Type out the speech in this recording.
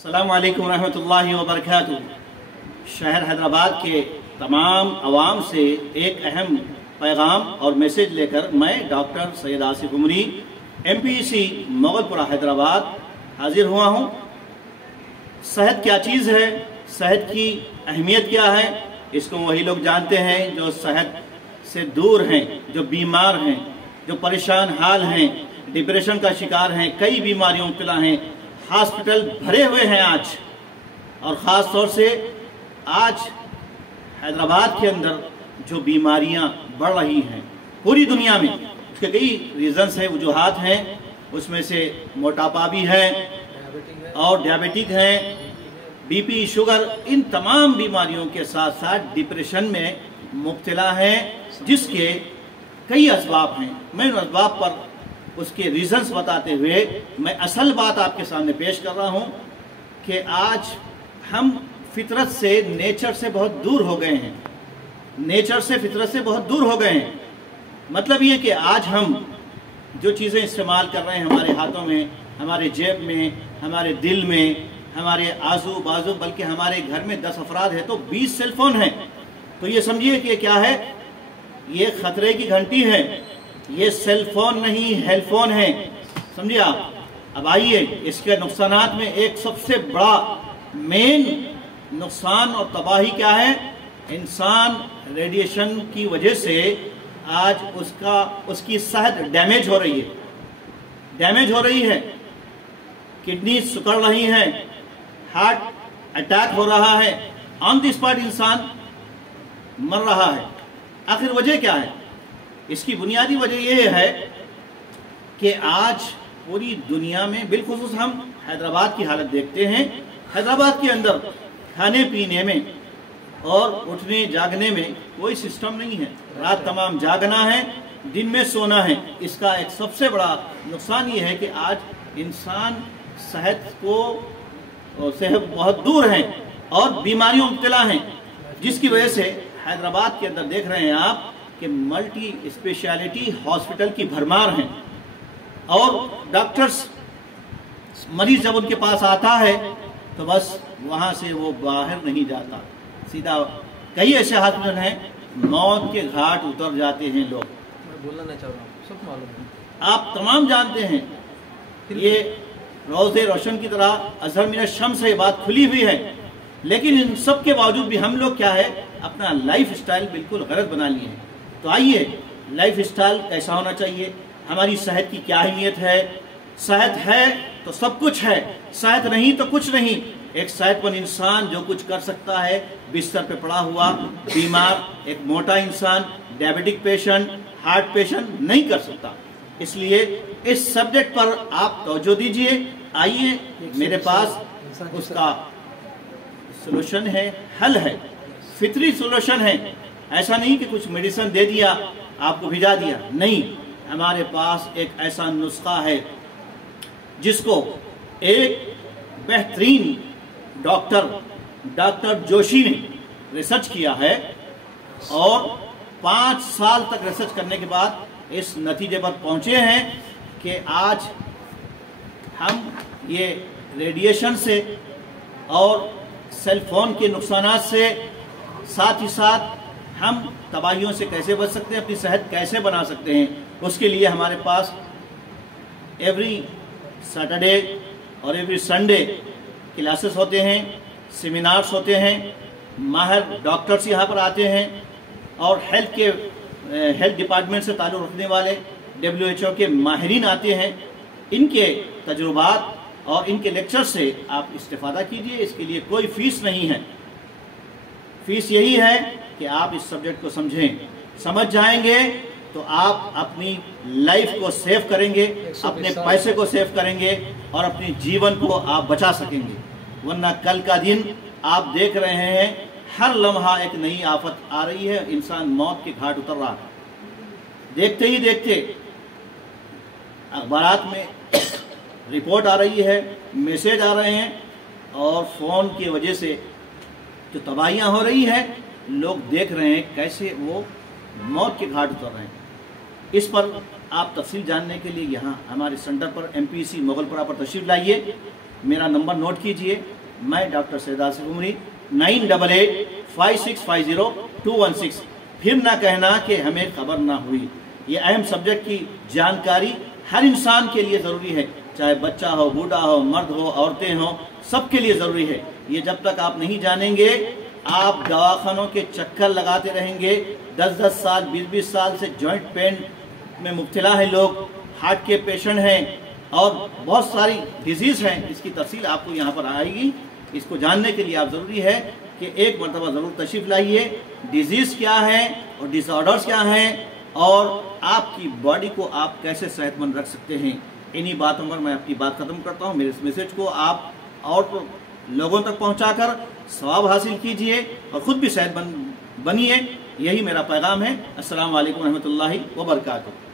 अस्सलामु अलैकुम रहमतुल्लाहि व बरकातुहू। शहर हैदराबाद के तमाम अवाम से एक अहम पैगाम और मैसेज लेकर मैं डॉक्टर सैयद आसिफ उमरी MPEC मोगलपुरा हैदराबाद हाजिर हुआ हूँ। सेहत क्या चीज़ है, सेहत की अहमियत क्या है, इसको वही लोग जानते हैं जो सेहत से दूर हैं, जो बीमार हैं, जो परेशान हाल हैं, डिप्रेशन का शिकार हैं, कई बीमारियों में मुब्तला हैं। हॉस्पिटल भरे हुए हैं आज, और ख़ास तौर से आज हैदराबाद के अंदर जो बीमारियां बढ़ रही हैं पूरी दुनिया में, उसके कई रीज़न्स हैं, वजूहात हैं। उसमें से मोटापा भी है और डायबिटिक है, BP, शुगर, इन तमाम बीमारियों के साथ साथ डिप्रेशन में मुब्तला है, जिसके कई असबाब हैं। मैं उन असबाब पर उसके रीज़न्स बताते हुए मैं असल बात आपके सामने पेश कर रहा हूँ कि आज हम फितरत से, नेचर से बहुत दूर हो गए हैं। नेचर से, फितरत से बहुत दूर हो गए हैं। मतलब ये कि आज हम जो चीज़ें इस्तेमाल कर रहे हैं हमारे हाथों में, हमारे जेब में, हमारे दिल में, हमारे आजू बाजू, बल्कि हमारे घर में 10 अफराद है तो 20 सेल फोन हैं। तो ये समझिए कि क्या है, ये खतरे की घंटी है। ये सेल फोन नहीं, हेलफोन है, समझिए आप। अब आइए, इसके नुकसानात में एक सबसे बड़ा मेन नुकसान और तबाही क्या है। इंसान रेडिएशन की वजह से आज उसकी सेहत डैमेज हो रही है, किडनी सिकुड़ रही है, हार्ट अटैक हो रहा है, ऑन द स्पॉट इंसान मर रहा है। आखिर वजह क्या है? इसकी बुनियादी वजह यह है कि आज पूरी दुनिया में, बिलखुसूस हम हैदराबाद की हालत देखते हैं। हैदराबाद के अंदर खाने पीने में और उठने जागने में कोई सिस्टम नहीं है। रात तमाम जागना है, दिन में सोना है। इसका एक सबसे बड़ा नुकसान ये है कि आज इंसान सेहत बहुत दूर है और बीमारियों में मुब्तला हैं, जिसकी वजह से हैदराबाद के अंदर देख रहे हैं आप कि मल्टी स्पेशलिटी हॉस्पिटल की भरमार है। और डॉक्टर्स, मरीज जब उनके पास आता है तो बस वहां से वो बाहर नहीं जाता, सीधा कई ऐसे हॉस्पिटल हैं मौत के घाट उतर जाते हैं लोग। मैं बोलना नहीं चाह रहा हूँ, सब मालूम है, आप तमाम जानते हैं। ये रोज़े रोशन की तरह अज़हर मिन शम्स से बात खुली हुई है, लेकिन इन सब के बावजूद भी हम लोग क्या है, अपना लाइफ स्टाइल बिल्कुल गलत बना लिए हैं। तो आइए, लाइफ स्टाइल कैसा होना चाहिए, हमारी सेहत की क्या अहमियत है। सेहत है तो सब कुछ है, सेहत नहीं तो कुछ नहीं। एक सेहतमंद इंसान जो कुछ कर सकता है, बिस्तर पे पड़ा हुआ बीमार, एक मोटा इंसान, डायबिटिक पेशेंट, हार्ट पेशेंट नहीं कर सकता। इसलिए इस सब्जेक्ट पर आप तवज्जो दीजिए। आइए, मेरे पास उसका सोल्यूशन है, हल है, फितरी सोल्यूशन है। ऐसा नहीं कि कुछ मेडिसिन दे दिया, आपको भिजा दिया, नहीं। हमारे पास एक ऐसा नुस्खा है जिसको एक बेहतरीन डॉक्टर जोशी ने रिसर्च किया है, और 5 साल तक रिसर्च करने के बाद इस नतीजे पर पहुंचे हैं कि आज हम ये रेडिएशन से और सेल फोन के नुकसानात से, साथ ही साथ हम तबाहियों से कैसे बच सकते हैं, अपनी सेहत कैसे बना सकते हैं। उसके लिए हमारे पास एवरी सैटरडे और एवरी संडे क्लासेस होते हैं, सेमिनार्स होते हैं, माहिर डॉक्टर्स यहाँ पर आते हैं, और हेल्थ डिपार्टमेंट से ताल्लुक़ रखने वाले WHO के माहिरीन आते हैं। इनके तजुर्बात और इनके लेक्चर से आप इस्तेफादा कीजिए। इसके लिए कोई फीस नहीं है। फीस यही है कि आप इस सब्जेक्ट को समझें। समझ जाएंगे तो आप अपनी लाइफ को सेव करेंगे, अपने पैसे को सेव करेंगे और अपने जीवन को आप बचा सकेंगे। वरना कल का दिन आप देख रहे हैं, हर लम्हा एक नई आफत आ रही है, इंसान मौत के घाट उतर रहा है। देखते ही देखते अखबारात में रिपोर्ट आ रही है, मैसेज आ रहे हैं, और फ़ोन की वजह से जो तबाहियाँ हो रही है, लोग देख रहे हैं कैसे वो मौत के घाट उतर रहे हैं। इस पर आप तफसील जानने के लिए यहाँ हमारे सेंटर पर MPEC मोगलपुरा पर तशरीफ लाइए। میرا نمبر نوٹ کیجئے، میں ڈاکٹر سید آصف عمری 9885650216۔ پھر نہ کہنا کہ ہمیں خبر نہ ہوئی۔ یہ اہم سبجیکٹ کی جانکاری ہر انسان کے لیے ضروری ہے، چاہے بچہ ہو، بوڑھا ہو، مرد ہو، عورتیں ہوں، سب کے لیے ضروری ہے۔ یہ جب تک آپ نہیں جانیں گے آپ دواخانوں کے چکر لگاتے رہیں گے۔ 10 سال 20 سال سے جوائنٹ پین میں مبتلا ہیں لوگ، ہارٹ کے پیشنٹ ہیں اور بہت ساری ڈیزیز ہیں، اس کی تفصیل آپ کو یہاں پر آئے گی۔ اس کو جاننے کے لیے آپ ضروری ہے کہ ایک مرتبہ ضرور تشریف لائیے، ڈیزیز کیا ہیں اور ڈس آرڈرز کیا ہیں اور آپ کی باڈی کو آپ کیسے صحت مند رکھ سکتے ہیں۔ انہی باتوں پر میں اپنی بات ختم کرتا ہوں۔ میرے اس میسج کو آپ اور لوگوں تک پہنچا کر ثواب حاصل کیجئے اور خود بھی صحت مند بنیے، یہی میرا پیغام ہے۔ السلام علیکم ورحمۃ اللہ وبرکاتہ۔